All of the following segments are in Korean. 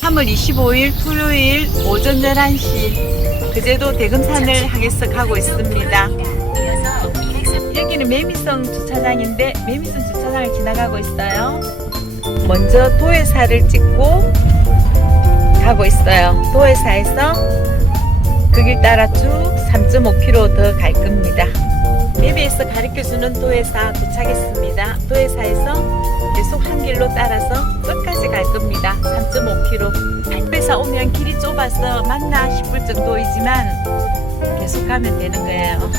삼월 25일 토요일 오전 11시 그제도 대금산을 가고 있습니다. 여기는 매미성 주차장인데 매미성 주차장을 지나가고 있어요. 먼저 도해사를 찍고 가고 있어요. 도해사에서 그 길 따라 쭉 3.5km 더 갈 겁니다. 맵에서 가르쳐주는 도해사 도착했습니다. 도해사에서 계속 한 길로 따라서 끝까지 갈 겁니다. 3.5km. 맵에서 오면 길이 좁아서 맞나 싶을 정도이지만 계속 가면 되는 거예요.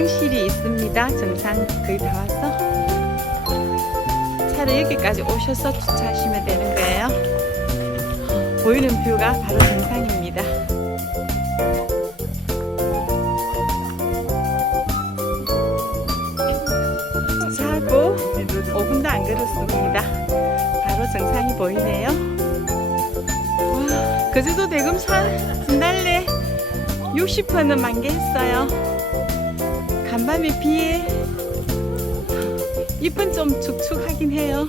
화장실이 있습니다. 정상 거의 다 와서 차를 여기까지 오셔서 주차하시면 되는 거예요. 보이는 뷰가 바로 정상입니다. 주차하고 5분도 안 걸었습니다. 바로 정상이 보이네요. 와, 거제도 대금산 진달래 60%는 만개했어요. 간밤에 비에 잎은 좀 축축하긴 해요.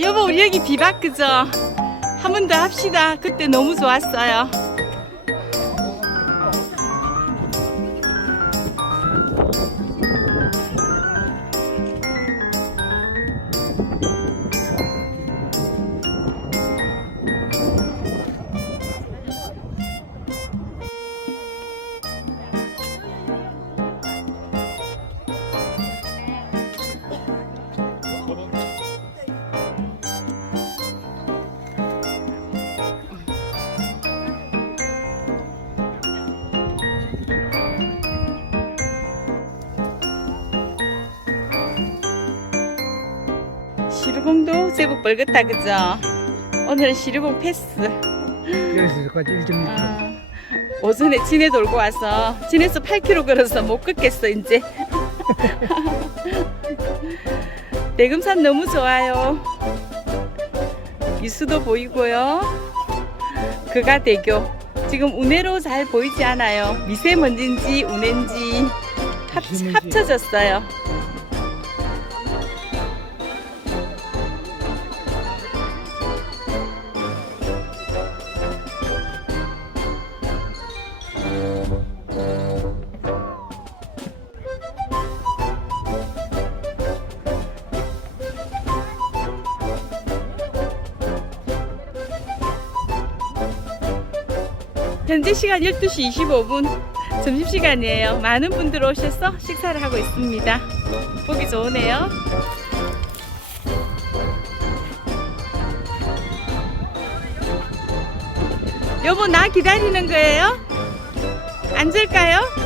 여보, 우리 여기 비박 그죠? 한 번 더 합시다. 그때 너무 좋았어요. 시루봉도 제법 뻘겋다 그죠? 오늘은 시루봉 패스. 여기서까지 1.6km. 아, 오전에 진해 돌고 와서 진해서 8km 걸어서 못 걷겠어 이제. 대금산 너무 좋아요. 이수도 보이고요. 그가 대교. 지금 운해로 잘 보이지 않아요. 미세먼지인지 운해인지 합. 합쳐졌어요. 현재 시간 12시 25분 점심시간이에요. 많은 분들 오셔서 식사를 하고 있습니다. 보기 좋으네요. 여보 나 기다리는 거예요? 앉을까요?